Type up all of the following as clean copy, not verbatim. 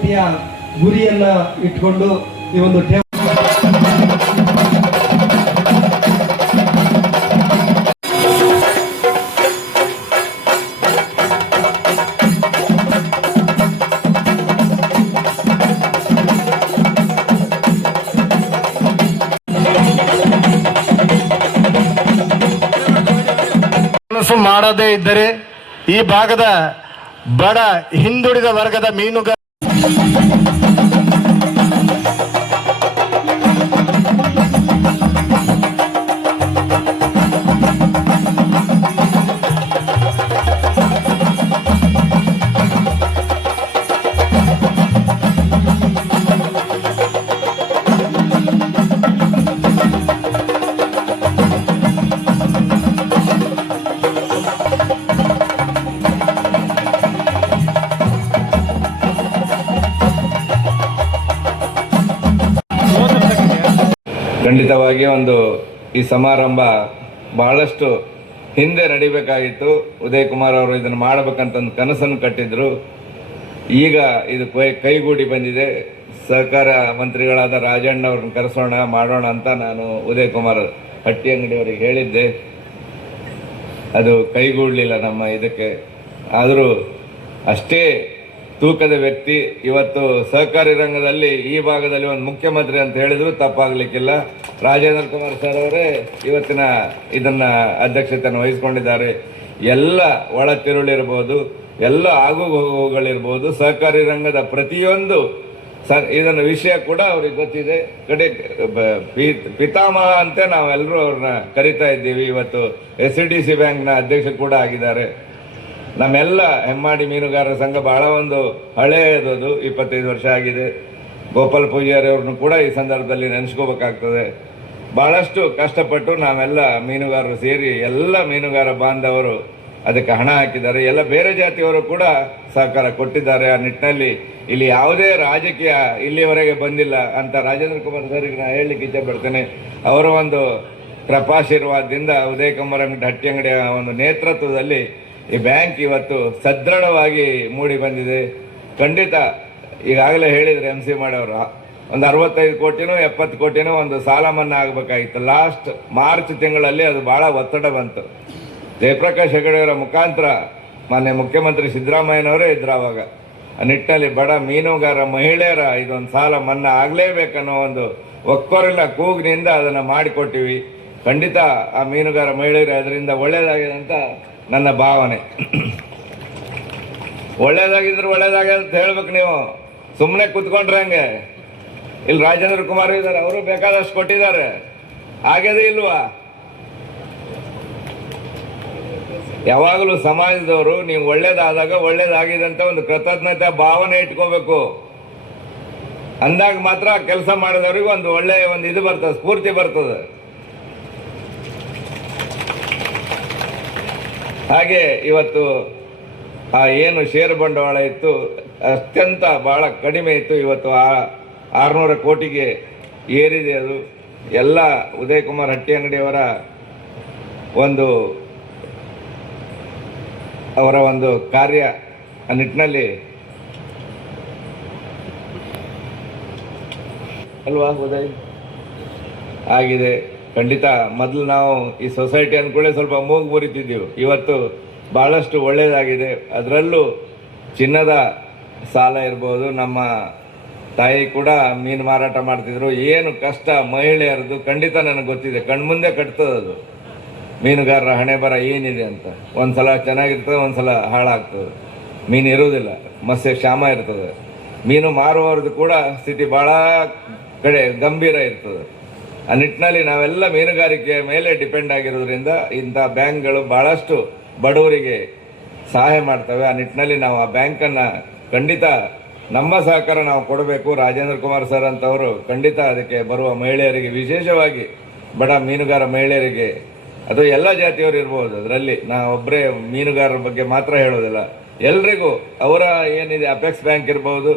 ಕೋಟಿಯ ಗುರಿಯನ್ನ ಇಟ್ಕೊಂಡು ಈ ಒಂದು ಮಾಡದೇ ಇದ್ದರೆ ಈ ಭಾಗದ ಬಡ ಹಿಂದುಳಿದ ವರ್ಗದ ಮೀನುಗಾರ ಖಂಡಿತವಾಗಿ ಈ ಸಮಾರಂಭ ಬಹಳಷ್ಟು ಹಿಂದೆ ನಡಿಬೇಕಾಗಿತ್ತು. ಉದಯ್ ಕುಮಾರ್ ಅವರು ಇದನ್ನು ಮಾಡಬೇಕಂತ ಕನಸನ್ನು ಕಟ್ಟಿದ್ರು. ಈಗ ಇದು ಕೈಗೂಡಿ ಬಂದಿದೆ. ಸಹಕಾರ ಮಂತ್ರಿಗಳಾದ ರಾಜಣ್ಣ ಅವ್ರನ್ನ ಕರೆಸೋಣ ಮಾಡೋಣ ಅಂತ ನಾನು ಉದಯ್ ಕುಮಾರ್ ಹಟ್ಟಿಯಂಗಡಿಯವರಿಗೆ ಹೇಳಿದ್ದೆ. ಅದು ಕೈಗೂಡಲಿಲ್ಲ ನಮ್ಮ ಇದಕ್ಕೆ. ಆದರೂ ಅಷ್ಟೇ ತೂಕದ ವ್ಯಕ್ತಿ ಇವತ್ತು ಸಹಕಾರಿ ರಂಗದಲ್ಲಿ ಈ ಭಾಗದಲ್ಲಿ ಒಂದು ಮುಖ್ಯಮಂತ್ರಿ ಅಂತ ಹೇಳಿದ್ರು ತಪ್ಪಾಗಲಿಕ್ಕಿಲ್ಲ. ರಾಜೇಂದ್ರ ಕುಮಾರ್ ಸರ್ ಅವರೇ ಇವತ್ತಿನ ಇದನ್ನ ಅಧ್ಯಕ್ಷತೆಯನ್ನು ವಹಿಸಿಕೊಂಡಿದ್ದಾರೆ. ಎಲ್ಲ ಒಳ ತಿರುಳಿರ್ಬೋದು, ಎಲ್ಲ ಆಗುಗಳಿರ್ಬೋದು, ಸಹಕಾರಿ ರಂಗದ ಪ್ರತಿಯೊಂದು ಇದನ್ನ ವಿಷಯ ಕೂಡ ಅವ್ರಿಗೆ ಗೊತ್ತಿದೆ. ಕಡೆ ಪಿತಾಮಹ ಅಂತ ನಾವೆಲ್ಲರೂ ಅವ್ರನ್ನ ಕರಿತಾ ಇದ್ದೀವಿ. ಇವತ್ತು SCDC ಬ್ಯಾಂಕ್ನ ಅಧ್ಯಕ್ಷ ಕೂಡ ಆಗಿದ್ದಾರೆ. ನಮ್ಮೆಲ್ಲ ಹೆಮ್ಮಾಡಿ ಮೀನುಗಾರರ ಸಂಘ ಬಹಳ ಹಳೆಯದು, 25 ವರ್ಷ ಆಗಿದೆ. ಗೋಪಾಲ್ ಪೂಜಾರಿ ಅವ್ರನ್ನು ಕೂಡ ಈ ಸಂದರ್ಭದಲ್ಲಿ ನೆನೆಸ್ಕೋಬೇಕಾಗ್ತದೆ. ಬಹಳಷ್ಟು ಕಷ್ಟಪಟ್ಟು ನಾವೆಲ್ಲ ಮೀನುಗಾರರು ಸೇರಿ ಎಲ್ಲ ಮೀನುಗಾರ ಬಾಂಧವರು ಅದಕ್ಕೆ ಹಣ ಹಾಕಿದ್ದಾರೆ. ಎಲ್ಲ ಬೇರೆ ಜಾತಿಯವರು ಕೂಡ ಸಹಕಾರ ಕೊಟ್ಟಿದ್ದಾರೆ. ಆ ನಿಟ್ಟಿನಲ್ಲಿ ಇಲ್ಲಿ ಯಾವುದೇ ರಾಜಕೀಯ ಇಲ್ಲಿಯವರೆಗೆ ಬಂದಿಲ್ಲ ಅಂತ ರಾಜೇಂದ್ರ ಕುಮಾರ್ ಸರ್ಗೆ ನಾನು ಹೇಳಲಿಕ್ಕೆ ಇಚ್ಛೆ ಪಡ್ತೇನೆ. ಅವರ ಕೃಪಾಶೀರ್ವಾದದಿಂದ ಉದಯ್ ಕುಮಾರ್ ಹಟ್ಟಿಯಂಗಡಿಯ ನೇತೃತ್ವದಲ್ಲಿ ಈ ಬ್ಯಾಂಕ್ ಇವತ್ತು ಸದೃಢವಾಗಿ ಮೂಡಿ ಬಂದಿದೆ. ಖಂಡಿತ ಈಗಾಗಲೇ ಹೇಳಿದರೆ MC ಮಾಡೋರು 65 ಕೋಟಿನೋ 70 ಕೋಟಿನೋ ಸಾಲ ಮನ್ನಾ ಆಗಬೇಕಾಗಿತ್ತು. ಲಾಸ್ಟ್ ಮಾರ್ಚ್ ತಿಂಗಳಲ್ಲಿ ಅದು ಬಹಳ ಒತ್ತಡ ಬಂತು. ಜಯಪ್ರಕಾಶ್ ಹೆಗಡೆಯವರ ಮುಖಾಂತರ ಮಾನ್ಯ ಮುಖ್ಯಮಂತ್ರಿ ಸಿದ್ದರಾಮಯ್ಯನವರೇ ಇದ್ರು ಆವಾಗ. ಆ ನಿಟ್ಟಿನಲ್ಲಿ ಬಡ ಮೀನುಗಾರ ಮಹಿಳೆಯರ ಇದೊಂದು ಸಾಲ ಮನ್ನಾ ಆಗಲೇಬೇಕನ್ನೋ ಒಕ್ಕೊರಲ ಕೂಗಿನಿಂದ ಅದನ್ನು ಮಾಡಿಕೊಟ್ಟಿವಿ. ಖಂಡಿತ ಆ ಮೀನುಗಾರ ಮಹಿಳೆಯರು ಅದರಿಂದ ಒಳ್ಳೇದಾಗಿದೆ ಅಂತ ನನ್ನ ಭಾವನೆ. ಒಳ್ಳೇದಾಗಿದ್ರೆ ಒಳ್ಳೇದಾಗಿದೆ ಅಂತ ಹೇಳ್ಬೇಕು. ನೀವು ಸುಮ್ಮನೆ ಕೂತ್ಕೊಂಡ್ರೆ ಹಂಗೆ. ಇಲ್ಲಿ ರಾಜೇಂದ್ರ ಕುಮಾರ್ ಇದ್ದಾರೆ, ಅವರು ಬೇಕಾದಷ್ಟು ಕೊಟ್ಟಿದ್ದಾರೆ. ಆಗ್ಯದೇ ಇಲ್ವಾ? ಯಾವಾಗಲೂ ಸಮಾಜದವರು ನೀವು ಒಳ್ಳೇದಾದಾಗ ಒಳ್ಳೇದಾಗಿದೆ ಅಂತ ಕೃತಜ್ಞತೆ ಭಾವನೆ ಇಟ್ಕೋಬೇಕು. ಅಂದಾಗ ಮಾತ್ರ ಕೆಲಸ ಮಾಡಿದವ್ರಿಗೆ ಒಳ್ಳೆ ಇದು ಬರ್ತದೆ, ಸ್ಫೂರ್ತಿ ಬರ್ತದೆ. ಹಾಗೆ ಇವತ್ತು ಏನು ಷೇರು ಬಂಡವಾಳ ಇತ್ತು ಅತ್ಯಂತ ಬಹಳ ಕಡಿಮೆ ಇತ್ತು. ಇವತ್ತು 600 ಕೋಟಿಗೆ ಏರಿದೆ. ಅದು ಎಲ್ಲ ಉದಯ್ ಕುಮಾರ್ ಹಟ್ಟಿಯಂಗಡಿಯವರ ಅವರ ಕಾರ್ಯ ನಿಟ್ಟಿನಲ್ಲಿ ಅಲ್ವಾ ಉದಯ್ ಆಗಿದೆ. ಖಂಡಿತ ಮೊದಲು ನಾವು ಈ ಸೊಸೈಟಿ ಅಂದ್ಕೊಳ್ಳಿ ಸ್ವಲ್ಪ ಮೂಗು ಮುರಿತಿದ್ದೀವಿ. ಇವತ್ತು ಭಾಳಷ್ಟು ಒಳ್ಳೆಯದಾಗಿದೆ. ಅದರಲ್ಲೂ ಚಿನ್ನದ ಸಾಲ ಇರ್ಬೋದು. ನಮ್ಮ ತಾಯಿ ಕೂಡ ಮೀನು ಮಾರಾಟ ಮಾಡ್ತಿದ್ರು. ಏನು ಕಷ್ಟ ಮಹಿಳೆಯರದು ಖಂಡಿತ ನನಗೆ ಗೊತ್ತಿದೆ. ಕಣ್ಮುಂದೆ ಕಟ್ತದದು ಮೀನುಗಾರರ ಹಣೆ ಬರ ಏನಿದೆ ಅಂತ. ಒಂದ್ಸಲ ಚೆನ್ನಾಗಿರ್ತದೆ, ಒಂದ್ಸಲ ಹಾಳಾಗ್ತದೆ. ಮೀನು ಇರುವುದಿಲ್ಲ, ಮತ್ಸ್ಯ ಕ್ಷಾಮ ಇರ್ತದೆ. ಮೀನು ಮಾರುವವ್ರದ್ದು ಕೂಡ ಸ್ಥಿತಿ ಭಾಳ ಗಂಭೀರ ಇರ್ತದೆ. ಆ ನಿಟ್ಟಿನಲ್ಲಿ ನಾವೆಲ್ಲ ಮೀನುಗಾರಿಕೆ ಮೇಲೆ ಡಿಪೆಂಡ್ ಆಗಿರೋದ್ರಿಂದ ಇಂಥ ಬ್ಯಾಂಕ್ಗಳು ಭಾಳಷ್ಟು ಬಡವರಿಗೆ ಸಹಾಯ ಮಾಡ್ತವೆ. ಆ ನಿಟ್ಟಿನಲ್ಲಿ ನಾವು ಆ ಬ್ಯಾಂಕನ್ನು ಖಂಡಿತ ನಮ್ಮ ಸಹಕಾರ ನಾವು ಕೊಡಬೇಕು. ರಾಜೇಂದ್ರ ಕುಮಾರ್ ಸರ್ ಅಂತವರು ಖಂಡಿತ ಅದಕ್ಕೆ ಬರುವ ಮಹಿಳೆಯರಿಗೆ, ವಿಶೇಷವಾಗಿ ಬಡ ಮೀನುಗಾರ ಮಹಿಳೆಯರಿಗೆ, ಅದು ಎಲ್ಲ ಜಾತಿಯವರು ಇರ್ಬೋದು. ಅದರಲ್ಲಿ ನಾವು ಒಬ್ಬರೇ ಮೀನುಗಾರರ ಬಗ್ಗೆ ಮಾತ್ರ ಹೇಳೋದಿಲ್ಲ, ಎಲ್ರಿಗೂ ಅವರ ಏನಿದೆ ಅಪೆಕ್ಸ್ ಬ್ಯಾಂಕ್ ಇರ್ಬೋದು,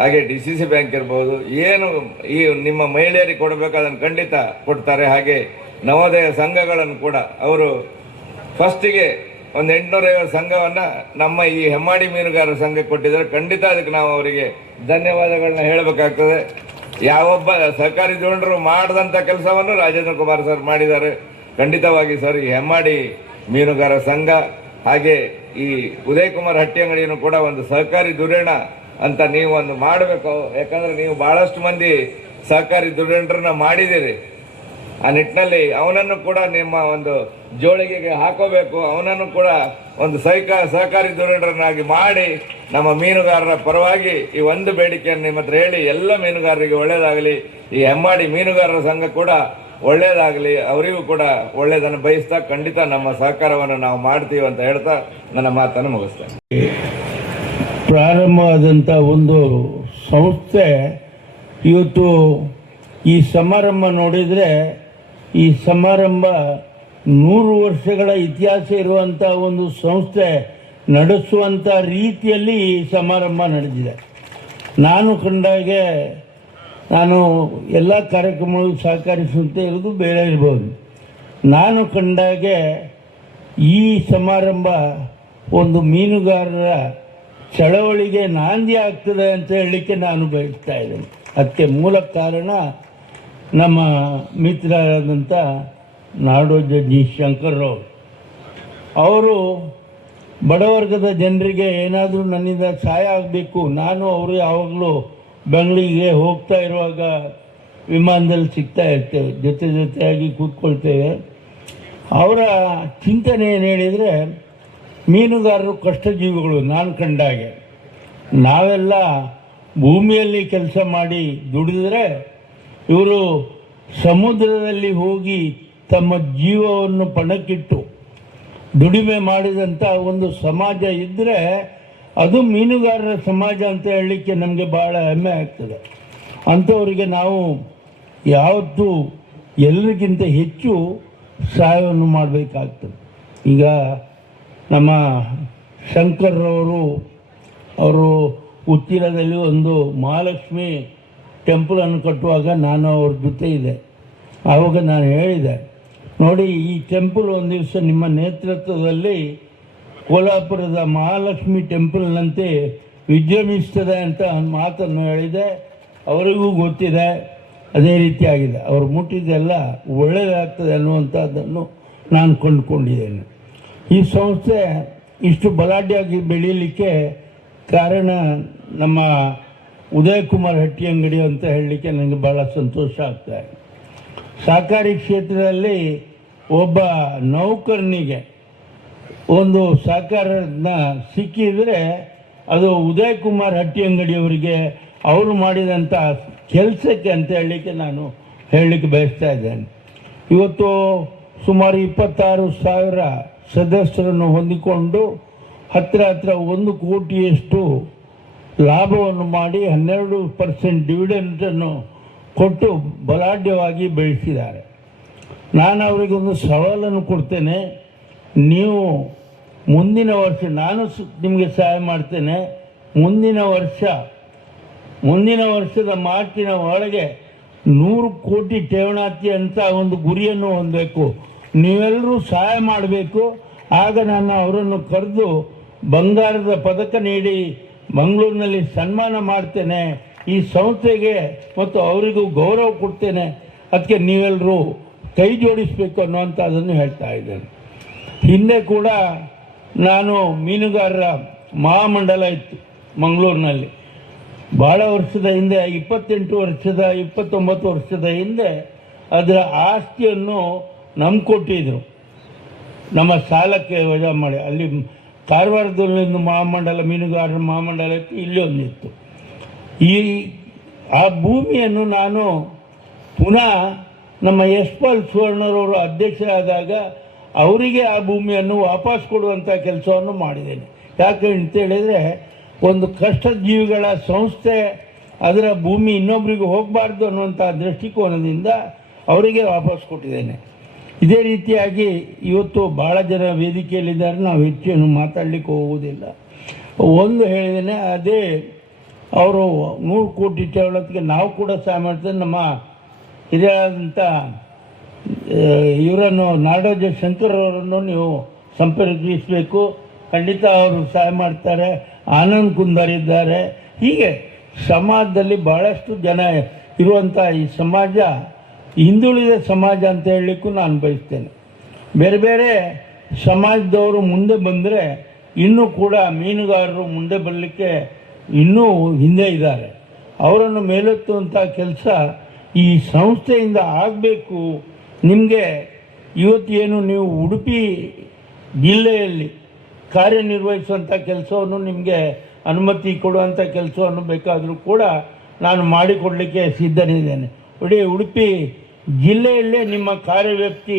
ಹಾಗೆ DCC ಬ್ಯಾಂಕ್ ಇರ್ಬೋದು, ಏನು ಈ ನಿಮ್ಮ ಮಹಿಳೆಯರಿಗೆ ಕೊಡಬೇಕು ಅದನ್ನು ಖಂಡಿತ ಕೊಡ್ತಾರೆ. ಹಾಗೆ ನವೋದಯ ಸಂಘಗಳನ್ನು ಕೂಡ ಅವರು ಫಸ್ಟಿಗೆ ಒಂದು 850 ಸಂಘವನ್ನು ನಮ್ಮ ಈ ಹೆಮ್ಮಾಡಿ ಮೀನುಗಾರರ ಸಂಘಕ್ಕೆ ಕೊಟ್ಟಿದ್ದಾರೆ. ಖಂಡಿತ ಅದಕ್ಕೆ ನಾವು ಅವರಿಗೆ ಧನ್ಯವಾದಗಳನ್ನ ಹೇಳಬೇಕಾಗ್ತದೆ. ಯಾವೊಬ್ಬ ಸಹಕಾರಿ ಧೋರಣರು ಮಾಡಿದಂಥ ಕೆಲಸವನ್ನು ರಾಜೇಂದ್ರ ಕುಮಾರ್ ಸರ್ ಮಾಡಿದ್ದಾರೆ. ಖಂಡಿತವಾಗಿ ಸರ್, ಈ ಹೆಮ್ಮಾಡಿ ಮೀನುಗಾರ ಸಂಘ ಹಾಗೆ ಈ ಉದಯ್ ಕುಮಾರ್ ಹಟ್ಟಿಯಂಗಡಿಯನ್ನು ಕೂಡ ಒಂದು ಸಹಕಾರಿ ಧುರೀಣ ಅಂತ ನೀವು ಒಂದು ಮಾಡಬೇಕು. ಯಾಕಂದ್ರೆ ನೀವು ಬಹಳಷ್ಟು ಮಂದಿ ಸಹಕಾರಿ ಧುರೀಣರನ್ನ ಮಾಡಿದ್ದೀರಿ. ಆ ನಿಟ್ಟಿನಲ್ಲಿ ಅವನನ್ನು ಕೂಡ ನಿಮ್ಮ ಒಂದು ಜೋಳಿಗೆಗೆ ಹಾಕೋಬೇಕು. ಅವನನ್ನು ಕೂಡ ಒಂದು ಸಹಕಾರಿ ಧುರೀಣರನ್ನಾಗಿ ಮಾಡಿ ನಮ್ಮ ಮೀನುಗಾರರ ಪರವಾಗಿ ಈ ಒಂದು ಬೇಡಿಕೆಯನ್ನು ನಿಮ್ಮ ಹತ್ರ ಹೇಳಿ ಎಲ್ಲ ಮೀನುಗಾರರಿಗೆ ಒಳ್ಳೆಯದಾಗಲಿ, ಈ ಹೆಮ್ಮಾಡಿ ಮೀನುಗಾರರ ಸಂಘ ಕೂಡ ಒಳ್ಳೆಯದಾಗಲಿ, ಅವರಿಗೂ ಕೂಡ ಒಳ್ಳೆಯದನ್ನು ಬಯಸ್ತಾ ಖಂಡಿತ ನಮ್ಮ ಸಹಕಾರವನ್ನು ನಾವು ಮಾಡ್ತೀವಿ ಅಂತ ಹೇಳ್ತಾ ನನ್ನ ಮಾತನ್ನು ಮುಗಿಸ್ತೇನೆ. ಪ್ರಾರಂಭವಾದಂಥ ಒಂದು ಸಂಸ್ಥೆ ಇವತ್ತು ಈ ಸಮಾರಂಭ ನೋಡಿದರೆ ಈ ಸಮಾರಂಭ 100 ವರ್ಷಗಳ ಇತಿಹಾಸ ಇರುವಂಥ ಒಂದು ಸಂಸ್ಥೆ ನಡೆಸುವಂಥ ರೀತಿಯಲ್ಲಿ ಈ ಸಮಾರಂಭ ನಡೆದಿದೆ. ನಾನು ಕಂಡಾಗೆ ನಾನು ಎಲ್ಲ ಕಾರ್ಯಕ್ರಮಗಳು ಸಹಕರಿಸುವಂತೆ ಇರೋದು ಬೇರೆ ಇರ್ಬೋದು. ನಾನು ಕಂಡಾಗೆ ಈ ಸಮಾರಂಭ ಒಂದು ಮೀನುಗಾರರ ಚಳವಳಿಗೆ ನಾಂದಿ ಆಗ್ತದೆ ಅಂತ ಹೇಳಲಿಕ್ಕೆ ನಾನು ಬಯಸ್ತಾ ಇದ್ದೇನೆ. ಅದಕ್ಕೆ ಮೂಲ ಕಾರಣ ನಮ್ಮ ಮಿತ್ರರಾದಂಥ ನಾಡೋಜ ಜಿ ಶಂಕರ್ರವರು. ಅವರು ಬಡವರ್ಗದ ಜನರಿಗೆ ಏನಾದರೂ ನನ್ನಿಂದ ಸಹಾಯ ಆಗಬೇಕು. ನಾನು ಅವರು ಯಾವಾಗಲೂ ಬೆಂಗಳೂರಿಗೆ ಹೋಗ್ತಾ ಇರುವಾಗ ವಿಮಾನದಲ್ಲಿ ಸಿಗ್ತಾ ಇರ್ತೇವೆ, ಜೊತೆಯಾಗಿ ಕೂತ್ಕೊಳ್ತೇವೆ. ಅವರ ಚಿಂತನೆ ಏನು ಹೇಳಿದರೆ, ಮೀನುಗಾರರು ಕಷ್ಟಜೀವಿಗಳು. ನಾನು ಕಂಡಾಗೆ ನಾವೆಲ್ಲ ಭೂಮಿಯಲ್ಲಿ ಕೆಲಸ ಮಾಡಿ ದುಡಿದ್ರೆ, ಇವರು ಸಮುದ್ರದಲ್ಲಿ ಹೋಗಿ ತಮ್ಮ ಜೀವವನ್ನು ಪಣಕ್ಕಿಟ್ಟು ದುಡಿಮೆ ಮಾಡಿದಂಥ ಒಂದು ಸಮಾಜ ಇದ್ದರೆ ಅದು ಮೀನುಗಾರರ ಸಮಾಜ ಅಂತ ಹೇಳಲಿಕ್ಕೆ ನಮಗೆ ಭಾಳ ಹೆಮ್ಮೆ ಆಗ್ತದೆ. ಅಂಥವರಿಗೆ ನಾವು ಯಾವತ್ತೂ ಎಲ್ಲರಿಗಿಂತ ಹೆಚ್ಚು ಸಹಾಯವನ್ನು ಮಾಡಬೇಕಾಗ್ತದೆ. ಈಗ ನಮ್ಮ ಶಂಕರ್ರವರು ಅವರು ಉಚ್ಚಿಲದಲ್ಲಿ ಒಂದು ಮಹಾಲಕ್ಷ್ಮಿ ಟೆಂಪಲನ್ನು ಕಟ್ಟುವಾಗ ನಾನು ಅವ್ರ ಜೊತೆ ಇದೆ. ಆವಾಗ ನಾನು ಹೇಳಿದೆ, ನೋಡಿ ಈ ಟೆಂಪಲ್ ಒಂದು ದಿವಸ ನಿಮ್ಮ ನೇತೃತ್ವದಲ್ಲಿ ಕೋಲ್ಹಾಪುರದ ಮಹಾಲಕ್ಷ್ಮಿ ಟೆಂಪಲ್ನಂತೆ ವಿಜೃಂಭಿಸ್ತದೆ ಅಂತ ಮಾತನ್ನು ಹೇಳಿದೆ. ಅವರಿಗೂ ಗೊತ್ತಿದೆ, ಅದೇ ರೀತಿ ಆಗಿದೆ. ಅವರು ಮುಟ್ಟಿದ್ದೆಲ್ಲ ಒಳ್ಳೆಯದಾಗ್ತದೆ ಅನ್ನುವಂಥದ್ದನ್ನು ನಾನು ಕೊಂಡುಕೊಂಡಿದ್ದೇನೆ. ಈ ಸಂಸ್ಥೆ ಇಷ್ಟು ಬಲಾಢ್ಯವಾಗಿ ಬೆಳೀಲಿಕ್ಕೆ ಕಾರಣ ನಮ್ಮ ಉದಯ್ ಕುಮಾರ್ ಹಟ್ಟಿಯಂಗಡಿ ಅಂತ ಹೇಳಲಿಕ್ಕೆ ನನಗೆ ಭಾಳ ಸಂತೋಷ ಆಗ್ತಾಯಿದೆ. ಸಹಕಾರಿ ಕ್ಷೇತ್ರದಲ್ಲಿ ಒಬ್ಬ ನೌಕರನಿಗೆ ಒಂದು ಸಹಕಾರನ ಸಿಕ್ಕಿದರೆ ಅದು ಉದಯ್ ಕುಮಾರ್ ಹಟ್ಟಿಯಂಗಡಿಯವರಿಗೆ ಅವರು ಮಾಡಿದಂಥ ಕೆಲಸಕ್ಕೆ ಅಂತ ಹೇಳಲಿಕ್ಕೆ ನಾನು ಹೇಳಲಿಕ್ಕೆ ಬಯಸ್ತಾ ಇದ್ದೇನೆ. ಇವತ್ತು ಸುಮಾರು 26,000 ಸದಸ್ಯರನ್ನು ಹೊಂದಿಕೊಂಡು ಹತ್ತಿರ 1 ಕೋಟಿಯಷ್ಟು ಲಾಭವನ್ನು ಮಾಡಿ 12% ಡಿವಿಡೆಂಡನ್ನು ಕೊಟ್ಟು ಬಲಾಢ್ಯವಾಗಿ ಬೆಳೆಸಿದ್ದಾರೆ. ನಾನು ಅವರಿಗೊಂದು ಸವಾಲನ್ನು ಕೊಡ್ತೇನೆ. ನೀವು ಮುಂದಿನ ವರ್ಷ ನಾನು ನಿಮಗೆ ಸಹಾಯ ಮಾಡ್ತೇನೆ. ಮುಂದಿನ ವರ್ಷದ ಮಾರ್ಚಿನ ಒಳಗೆ 100 ಕೋಟಿ ಠೇವಣಾತಿ ಅಂತ ಒಂದು ಗುರಿಯನ್ನು ಹೊಂದಬೇಕು. ನೀವೆಲ್ಲರೂ ಸಹಾಯ ಮಾಡಬೇಕು. ಆಗ ನಾನು ಅವರನ್ನು ಕರೆದು ಬಂಗಾರದ ಪದಕ ನೀಡಿ ಮಂಗಳೂರಿನಲ್ಲಿ ಸನ್ಮಾನ ಮಾಡ್ತೇನೆ. ಈ ಸಂಸ್ಥೆಗೆ ಮತ್ತು ಅವರಿಗೂ ಗೌರವ ಕೊಡ್ತೇನೆ. ಅದಕ್ಕೆ ನೀವೆಲ್ಲರೂ ಕೈ ಜೋಡಿಸಬೇಕು ಅನ್ನುವಂಥದ್ದನ್ನು ಹೇಳ್ತಾ ಇದ್ದೇನೆ. ಹಿಂದೆ ಕೂಡ ನಾನು ಮೀನುಗಾರರ ಮಹಾಮಂಡಲ ಇತ್ತು ಮಂಗಳೂರಿನಲ್ಲಿ. ಭಾಳ ವರ್ಷದ ಹಿಂದೆ 29 ವರ್ಷದ ಹಿಂದೆ ಅದರ ಆಸ್ತಿಯನ್ನು ನಮ್ಗೆ ಕೊಟ್ಟಿದ್ರು. ನಮ್ಮ ಸಾಲಕ್ಕೆ ವಜಾ ಮಾಡಿ ಅಲ್ಲಿ ಕಾರವಾರದಲ್ಲೊಂದು ಮಹಾಮಂಡಲ, ಮೀನುಗಾರರ ಮಹಾಮಂಡಲ ಇತ್ತು, ಇಲ್ಲಿ ಒಂದಿತ್ತು. ಆ ಭೂಮಿಯನ್ನು ನಾನು ಪುನಃ ನಮ್ಮ ಯಶ್ಪಾಲ್ ಸುವರ್ಣರವರು ಅಧ್ಯಕ್ಷರಾದಾಗ ಅವರಿಗೆ ಆ ಭೂಮಿಯನ್ನು ವಾಪಸ್ ಕೊಡುವಂಥ ಕೆಲಸವನ್ನು ಮಾಡಿದ್ದೇನೆ. ಯಾಕೆ ಅಂತೇಳಿದರೆ, ಒಂದು ಕಷ್ಟ ಜೀವಿಗಳ ಸಂಸ್ಥೆ ಅದರ ಭೂಮಿ ಇನ್ನೊಬ್ಬರಿಗೆ ಹೋಗಬಾರ್ದು ಅನ್ನುವಂಥ ದೃಷ್ಟಿಕೋನದಿಂದ ಅವರಿಗೆ ವಾಪಸ್ ಕೊಟ್ಟಿದ್ದೇನೆ. ಇದೇ ರೀತಿಯಾಗಿ ಇವತ್ತು ಭಾಳ ಜನ ವೇದಿಕೆಯಲ್ಲಿದ್ದಾರೆ. ನಾವು ಹೆಚ್ಚೇನು ಮಾತಾಡಲಿಕ್ಕೆ ಹೋಗುವುದಿಲ್ಲ. ಒಂದು ಹೇಳಿದ್ದೇನೆ, ಅದೇ ಅವರು 100 ಕೋಟಿ ಠೇವಣಿಗೆ ನಾವು ಕೂಡ ಸಹಾಯ ಮಾಡ್ತೇವೆ. ನಮ್ಮ ಹಿರಿಯರಾದಂಥ ಇವರನ್ನು ನಾಡೋಜ ಶಂಕರ್ ಅವರನ್ನು ನೀವು ಸಂಪರ್ಕಿಸಬೇಕು. ಖಂಡಿತ ಅವರು ಸಹಾಯ ಮಾಡ್ತಾರೆ. ಆನಂದ್ ಕುಂದರ್ ಇದ್ದಾರೆ. ಹೀಗೆ ಸಮಾಜದಲ್ಲಿ ಭಾಳಷ್ಟು ಜನ ಇರುವಂಥ ಈ ಸಮಾಜ ಹಿಂದುಳಿದ ಸಮಾಜ ಅಂತ ಹೇಳಲಿಕ್ಕೂ ನಾನು ಬಯಸ್ತೇನೆ. ಬೇರೆ ಬೇರೆ ಸಮಾಜದವರು ಮುಂದೆ ಬಂದರೆ ಇನ್ನೂ ಕೂಡ ಮೀನುಗಾರರು ಮುಂದೆ ಬರಲಿಕ್ಕೆ ಇನ್ನೂ ಹಿಂದೆ ಇದ್ದಾರೆ. ಅವರನ್ನು ಮೇಲೆತ್ತುವಂಥ ಕೆಲಸ ಈ ಸಂಸ್ಥೆಯಿಂದ ಆಗಬೇಕು. ನಿಮಗೆ ಇವತ್ತೇನು ನೀವು ಉಡುಪಿ ಜಿಲ್ಲೆಯಲ್ಲಿ ಕಾರ್ಯನಿರ್ವಹಿಸುವಂಥ ಕೆಲಸವನ್ನು ನಿಮಗೆ ಅನುಮತಿ ಕೊಡುವಂಥ ಕೆಲಸವನ್ನು ಬೇಕಾದರೂ ಕೂಡ ನಾನು ಮಾಡಿಕೊಡಲಿಕ್ಕೆ ಸಿದ್ಧನಿದ್ದೇನೆ. ಉಡುಪಿ ಜಿಲ್ಲೆಯಲ್ಲೇ ನಿಮ್ಮ ಕಾರ್ಯವ್ಯಾಪ್ತಿ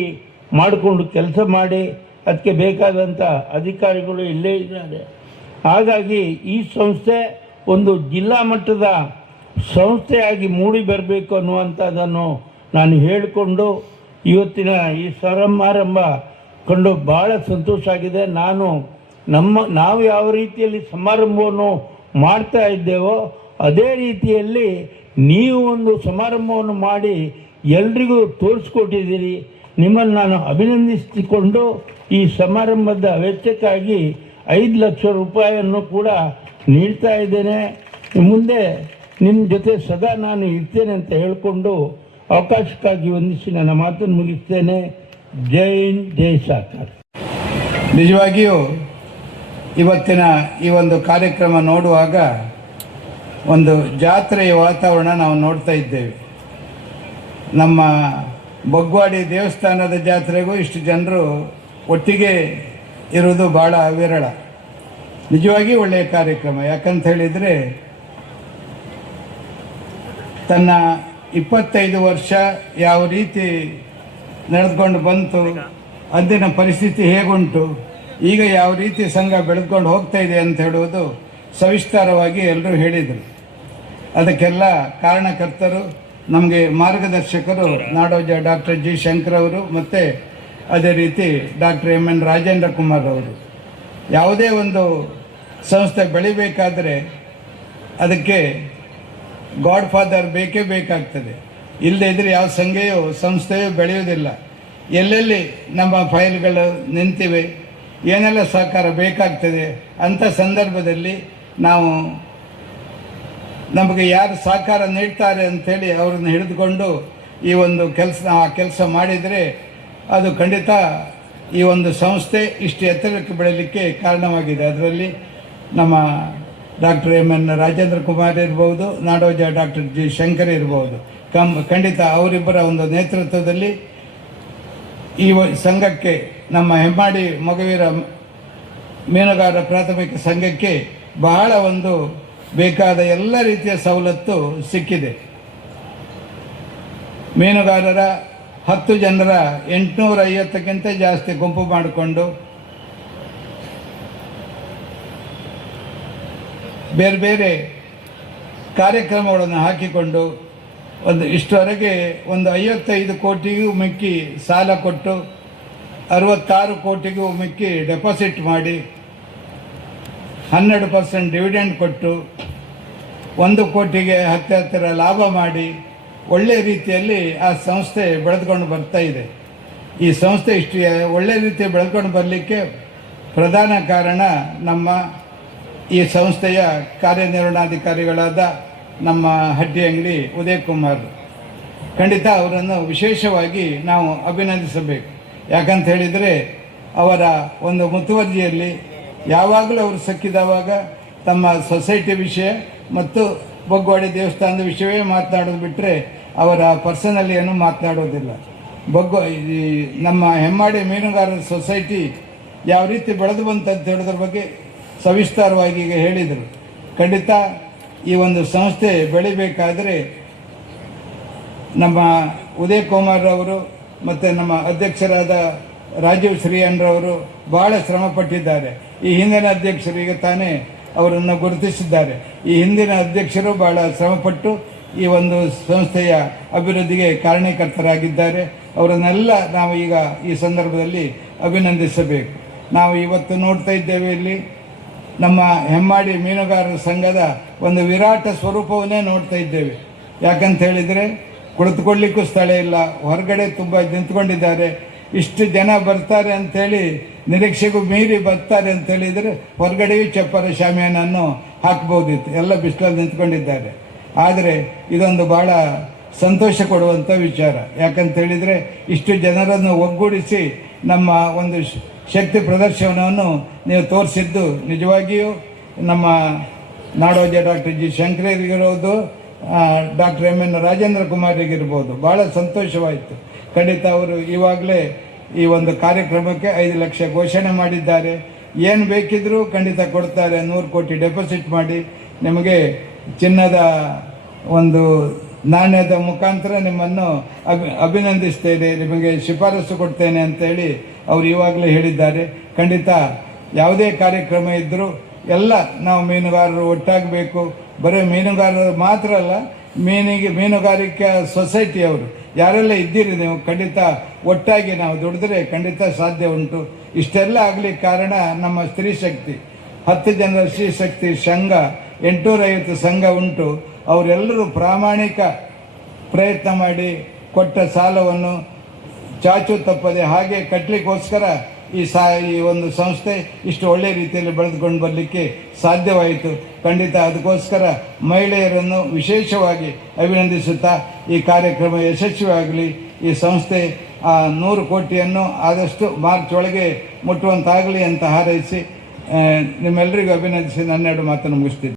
ಮಾಡಿಕೊಂಡು ಕೆಲಸ ಮಾಡಿ, ಅದಕ್ಕೆ ಬೇಕಾದಂಥ ಅಧಿಕಾರಿಗಳು ಇಲ್ಲೇ ಇದ್ದಾರೆ. ಹಾಗಾಗಿ ಈ ಸಂಸ್ಥೆ ಒಂದು ಜಿಲ್ಲಾ ಮಟ್ಟದ ಸಂಸ್ಥೆಯಾಗಿ ಮೂಡಿ ಬರಬೇಕು ಅನ್ನುವಂಥದ್ದನ್ನು ನಾನು ಹೇಳಿಕೊಂಡು ಇವತ್ತಿನ ಈ ಸಮಾರಂಭ ಕಂಡು ಭಾಳ ಸಂತೋಷ ಆಗಿದೆ. ನಾವು ಯಾವ ರೀತಿಯಲ್ಲಿ ಸಮಾರಂಭವನ್ನು ಮಾಡ್ತಾ ಇದ್ದೇವೋ ಅದೇ ರೀತಿಯಲ್ಲಿ ನೀವು ಒಂದು ಸಮಾರಂಭವನ್ನು ಮಾಡಿ ಎಲ್ರಿಗೂ ತೋರಿಸ್ಕೊಟ್ಟಿದ್ದೀರಿ. ನಿಮ್ಮನ್ನು ನಾನು ಅಭಿನಂದಿಸಿಕೊಂಡು ಈ ಸಮಾರಂಭದ ವೆಚ್ಚಕ್ಕಾಗಿ 5 ಲಕ್ಷ ರೂಪಾಯಿಯನ್ನು ಕೂಡ ನೀಡ್ತಾ ಇದ್ದೇನೆ. ಮುಂದೆ ನಿಮ್ಮ ಜೊತೆ ಸದಾ ನಾನು ಇರ್ತೇನೆ ಅಂತ ಹೇಳಿಕೊಂಡು ಅವಕಾಶಕ್ಕಾಗಿ ವಂದಿಸಿ ನನ್ನ ಮಾತನ್ನು ಮುಗಿಸ್ತೇನೆ. ಜೈ ಹಿಂದ್, ಜೈ ಸಾಕಾರ. ನಿಜವಾಗಿಯೂ ಇವತ್ತಿನ ಈ ಒಂದು ಕಾರ್ಯಕ್ರಮ ನೋಡುವಾಗ ಒಂದು ಜಾತ್ರೆಯ ವಾತಾವರಣ ನಾವು ನೋಡ್ತಾ ಇದ್ದೇವೆ. ನಮ್ಮ ಬಗ್ವಾಡಿ ದೇವಸ್ಥಾನದ ಜಾತ್ರೆಗೂ ಇಷ್ಟು ಜನರು ಒಟ್ಟಿಗೆ ಇರುವುದು ಭಾಳ ವಿರಳ. ನಿಜವಾಗಿ ಒಳ್ಳೆಯ ಕಾರ್ಯಕ್ರಮ. ಯಾಕಂತ ಹೇಳಿದರೆ ತನ್ನ 25 ವರ್ಷ ಯಾವ ರೀತಿ ನಡೆದುಕೊಂಡು ಬಂತು, ಅಂದಿನ ಪರಿಸ್ಥಿತಿ ಹೇಗುಂಟು, ಈಗ ಯಾವ ರೀತಿ ಸಂಘ ಬೆಳೆದುಕೊಂಡು ಹೋಗ್ತಾ ಇದೆ ಅಂತ ಹೇಳುವುದು ಸವಿಸ್ತಾರವಾಗಿ ಎಲ್ಲರೂ ಹೇಳಿದರು. ಅದಕ್ಕೆಲ್ಲ ಕಾರಣಕರ್ತರು, ನಮಗೆ ಮಾರ್ಗದರ್ಶಕರು ನಾಡೋಜ ಡಾಕ್ಟರ್ ಜಿ ಶಂಕರ್ ಅವರು ಮತ್ತು ಅದೇ ರೀತಿ ಡಾಕ್ಟರ್ MN ರಾಜೇಂದ್ರ ಕುಮಾರ್ ಅವರು. ಯಾವುದೇ ಒಂದು ಸಂಸ್ಥೆ ಬೆಳಿಬೇಕಾದರೆ ಅದಕ್ಕೆ ಗಾಡ್ ಫಾದರ್ ಬೇಕೇ ಬೇಕಾಗ್ತದೆ. ಇಲ್ಲದೇ ಇದ್ದರೆ ಯಾವ ಸಂಸ್ಥೆಯು ಬೆಳೆಯುವುದಿಲ್ಲ. ಎಲ್ಲೆಲ್ಲಿ ನಮ್ಮ ಫೈಲ್ಗಳು ನಿಂತಿವೆ, ಏನೆಲ್ಲ ಸಹಕಾರ ಬೇಕಾಗ್ತದೆ ಅಂಥ ಸಂದರ್ಭದಲ್ಲಿ ನಾವು ನಮಗೆ ಯಾರು ಸಹಕಾರ ನೀಡ್ತಾರೆ ಅಂಥೇಳಿ ಅವ್ರನ್ನ ಹಿಡಿದುಕೊಂಡು ಈ ಒಂದು ಕೆಲಸ ಮಾಡಿದರೆ ಅದು ಖಂಡಿತ ಈ ಒಂದು ಸಂಸ್ಥೆ ಇಷ್ಟು ಎತ್ತರಕ್ಕೆ ಬೆಳೀಲಿಕ್ಕೆ ಕಾರಣವಾಗಿದೆ. ಅದರಲ್ಲಿ ನಮ್ಮ ಡಾಕ್ಟರ್ MN ರಾಜೇಂದ್ರ ಕುಮಾರ್ ಇರ್ಬೋದು, ನಾಡೋಜ ಡಾಕ್ಟರ್ ಜಿ ಶಂಕರ್ ಇರ್ಬೋದು. ಖಂಡಿತ ಅವರಿಬ್ಬರ ಒಂದು ನೇತೃತ್ವದಲ್ಲಿ ಈ ಸಂಘಕ್ಕೆ, ನಮ್ಮ ಹೆಮ್ಮಾಡಿ ಮೊಗವೀರ ಮೀನುಗಾರ ಪ್ರಾಥಮಿಕ ಸಂಘಕ್ಕೆ ಬಹಳ ಒಂದು ಬೇಕಾದ ಎಲ್ಲ ರೀತಿಯ ಸವಲತ್ತು ಸಿಕ್ಕಿದೆ. ಮೀನುಗಾರರ 10 ಜನರ 850ಕ್ಕಿಂತ ಜಾಸ್ತಿ ಗುಂಪು ಮಾಡಿಕೊಂಡು ಬೇರೆ ಬೇರೆ ಕಾರ್ಯಕ್ರಮಗಳನ್ನು ಹಾಕಿಕೊಂಡು ಇಷ್ಟವರೆಗೆ ಒಂದು 55 ಕೋಟಿಗೂ ಮಿಕ್ಕಿ ಸಾಲ ಕೊಟ್ಟು 66 ಕೋಟಿಗೂ ಮಿಕ್ಕಿ ಡೆಪಾಸಿಟ್ ಮಾಡಿ 12% ಡಿವಿಡೆಂಡ್ ಕೊಟ್ಟು 1 ಕೋಟಿಗೆ ಹತ್ತಿರ ಲಾಭ ಮಾಡಿ ಒಳ್ಳೆಯ ರೀತಿಯಲ್ಲಿ ಆ ಸಂಸ್ಥೆ ಬೆಳೆದುಕೊಂಡು ಬರ್ತಾ ಇದೆ. ಈ ಸಂಸ್ಥೆ ಇಷ್ಟು ಒಳ್ಳೆಯ ರೀತಿ ಬೆಳೆದುಕೊಂಡು ಬರಲಿಕ್ಕೆ ಪ್ರಧಾನ ಕಾರಣ ನಮ್ಮ ಈ ಸಂಸ್ಥೆಯ ಕಾರ್ಯನಿರ್ವಹಣಾಧಿಕಾರಿಗಳಾದ ನಮ್ಮ ಹಟ್ಟಿ ಅಂಗಡಿ ಉದಯ್ ಕುಮಾರ್. ಖಂಡಿತ ಅವರನ್ನು ವಿಶೇಷವಾಗಿ ನಾವು ಅಭಿನಂದಿಸಬೇಕು. ಯಾಕಂತ ಹೇಳಿದರೆ ಅವರ ಒಂದು ಮುತುವರ್ಜಿಯಲ್ಲಿ ಯಾವಾಗಲೂ ಅವರು ಸಿಕ್ಕಿದವಾಗ ತಮ್ಮ ಸೊಸೈಟಿ ವಿಷಯ ಮತ್ತು ಬಗ್ವಾಡಿ ದೇವಸ್ಥಾನದ ವಿಷಯವೇ ಮಾತನಾಡೋದು ಬಿಟ್ಟರೆ ಅವರ ಪರ್ಸನಲ್ ಏನು ಮಾತನಾಡೋದಿಲ್ಲ. ನಮ್ಮ ಹೆಮ್ಮಾಡಿ ಮೀನುಗಾರರ ಸೊಸೈಟಿ ಯಾವ ರೀತಿ ಬೆಳೆದು ಬಂತಂತ ಹೇಳೋದ್ರ ಬಗ್ಗೆ ಸವಿಸ್ತಾರವಾಗಿ ಈಗ ಹೇಳಿದರು. ಖಂಡಿತ ಈ ಒಂದು ಸಂಸ್ಥೆ ಬೆಳಿಬೇಕಾದರೆ ನಮ್ಮ ಉದಯ್ ಕುಮಾರ್ ಅವರು ಮತ್ತು ನಮ್ಮ ಅಧ್ಯಕ್ಷರಾದ ರಾಜೀವ್ ಶ್ರೀಯನ್ರವರು ಭಾಳ ಶ್ರಮಪಟ್ಟಿದ್ದಾರೆ. ಈ ಹಿಂದಿನ ಅಧ್ಯಕ್ಷರಿಗೆ ತಾನೇ ಅವರನ್ನು ಗುರುತಿಸಿದ್ದಾರೆ. ಈ ಹಿಂದಿನ ಅಧ್ಯಕ್ಷರು ಭಾಳ ಶ್ರಮಪಟ್ಟು ಈ ಒಂದು ಸಂಸ್ಥೆಯ ಅಭಿವೃದ್ಧಿಗೆ ಕಾರಣೀಕರ್ತರಾಗಿದ್ದಾರೆ. ಅವರನ್ನೆಲ್ಲ ನಾವು ಈಗ ಈ ಸಂದರ್ಭದಲ್ಲಿ ಅಭಿನಂದಿಸಬೇಕು. ನಾವು ಇವತ್ತು ನೋಡ್ತಾ ಇದ್ದೇವೆ, ಇಲ್ಲಿ ನಮ್ಮ ಹೆಮ್ಮಾಡಿ ಮೀನುಗಾರರ ಸಂಘದ ಒಂದು ವಿರಾಟ ಸ್ವರೂಪವನ್ನೇ ನೋಡ್ತಾ ಇದ್ದೇವೆ. ಯಾಕಂತ ಹೇಳಿದರೆ ಕುಳಿತುಕೊಳ್ಳಿಕ್ಕೂ ಸ್ಥಳ ಇಲ್ಲ, ಹೊರಗಡೆ ತುಂಬ ನಿಂತ್ಕೊಂಡಿದ್ದಾರೆ. ಇಷ್ಟು ಜನ ಬರ್ತಾರೆ ಅಂಥೇಳಿ ನಿರೀಕ್ಷೆಗೂ ಮೀರಿ ಬರ್ತಾರೆ ಅಂತ ಹೇಳಿದರೆ ಹೊರಗಡೆಯೂ ಚಪ್ಪರ ಶಾಮಿಯಾನನ್ನು ಹಾಕ್ಬೋದಿತ್ತು. ಎಲ್ಲ ಬಿಸಿಲಲ್ಲಿ ನಿಂತ್ಕೊಂಡಿದ್ದಾರೆ. ಆದರೆ ಇದೊಂದು ಭಾಳ ಸಂತೋಷ ಕೊಡುವಂಥ ವಿಚಾರ. ಯಾಕಂತ ಹೇಳಿದರೆ ಇಷ್ಟು ಜನರನ್ನು ಒಗ್ಗೂಡಿಸಿ ನಮ್ಮ ಒಂದು ಶಕ್ತಿ ಪ್ರದರ್ಶನವನ್ನು ನೀವು ತೋರಿಸಿದ್ದು ನಿಜವಾಗಿಯೂ ನಮ್ಮ ನಾಡೋಜ ಡಾಕ್ಟರ್ ಜಿ ಶಂಕರರಿಗಿರೋದು, ಡಾಕ್ಟರ್ ಎಮ್ ಎನ್ ರಾಜೇಂದ್ರ ಕುಮಾರಿಗಿರ್ಬೋದು, ಭಾಳ ಸಂತೋಷವಾಯಿತು. ಖಂಡಿತ ಅವರು ಇವಾಗಲೇ ಈ ಒಂದು ಕಾರ್ಯಕ್ರಮಕ್ಕೆ 5 ಲಕ್ಷ ಘೋಷಣೆ ಮಾಡಿದ್ದಾರೆ. ಏನು ಬೇಕಿದ್ರೂ ಖಂಡಿತ ಕೊಡ್ತಾರೆ. 100 ಕೋಟಿ ಡೆಪಾಸಿಟ್ ಮಾಡಿ ನಿಮಗೆ ಚಿನ್ನದ ಒಂದು ನಾಣ್ಯದ ಮುಖಾಂತರ ನಿಮ್ಮನ್ನು ಅಭಿನಂದಿಸ್ತೇನೆ, ನಿಮಗೆ ಶಿಫಾರಸು ಕೊಡ್ತೇನೆ ಅಂತೇಳಿ ಅವರು ಇವಾಗಲೇ ಹೇಳಿದ್ದಾರೆ. ಖಂಡಿತ ಯಾವುದೇ ಕಾರ್ಯಕ್ರಮ ಇದ್ದರೂ ಎಲ್ಲ ನಾವು ಮೀನುಗಾರರು ಒಟ್ಟಾಗಬೇಕು. ಬರೀ ಮೀನುಗಾರರು ಮಾತ್ರ ಅಲ್ಲ, ಮೀನುಗಾರಿಕೆ ಸೊಸೈಟಿಯವರು ಯಾರೆಲ್ಲ ಇದ್ದೀರಿ ನೀವು ಖಂಡಿತ ಒಟ್ಟಾಗಿ ನಾವು ದುಡಿದ್ರೆ ಖಂಡಿತ ಸಾಧ್ಯ ಉಂಟು. ಇಷ್ಟೆಲ್ಲ ಆಗಲಿಕ್ಕೆ ಕಾರಣ ನಮ್ಮ ಸ್ತ್ರೀ ಶಕ್ತಿ. 10 ಜನರ ಸ್ತ್ರೀ ಶಕ್ತಿ ಸಂಘ, 850 ಸಂಘ ಉಂಟು. ಅವರೆಲ್ಲರೂ ಪ್ರಾಮಾಣಿಕ ಪ್ರಯತ್ನ ಮಾಡಿ ಕೊಟ್ಟ ಸಾಲವನ್ನು ಚಾಚು ತಪ್ಪದೆ ಹಾಗೆ ಕಟ್ಟಲಿಕ್ಕೋಸ್ಕರ ಈ ಒಂದು ಸಂಸ್ಥೆ ಇಷ್ಟು ಒಳ್ಳೆಯ ರೀತಿಯಲ್ಲಿ ಬೆಳೆದುಕೊಂಡು ಬರಲಿಕ್ಕೆ ಸಾಧ್ಯವಾಯಿತು. ಖಂಡಿತ ಅದಕ್ಕೋಸ್ಕರ ಮಹಿಳೆಯರನ್ನು ವಿಶೇಷವಾಗಿ ಅಭಿನಂದಿಸುತ್ತಾ ಈ ಕಾರ್ಯಕ್ರಮ ಯಶಸ್ವಿಯಾಗಲಿ. ಈ ಸಂಸ್ಥೆ 100 ಕೋಟಿಯನ್ನು ಆದಷ್ಟು ಮಾರ್ಚ್ ಒಳಗೆ ಮುಟ್ಟುವಂತಾಗಲಿ ಅಂತ ಹಾರೈಸಿ ನಿಮ್ಮೆಲ್ಲರಿಗೂ ಅಭಿನಂದಿಸಿ ನನ್ನೆರಡು ಮಾತನ್ನು ಮುಗಿಸ್ತೀನಿ.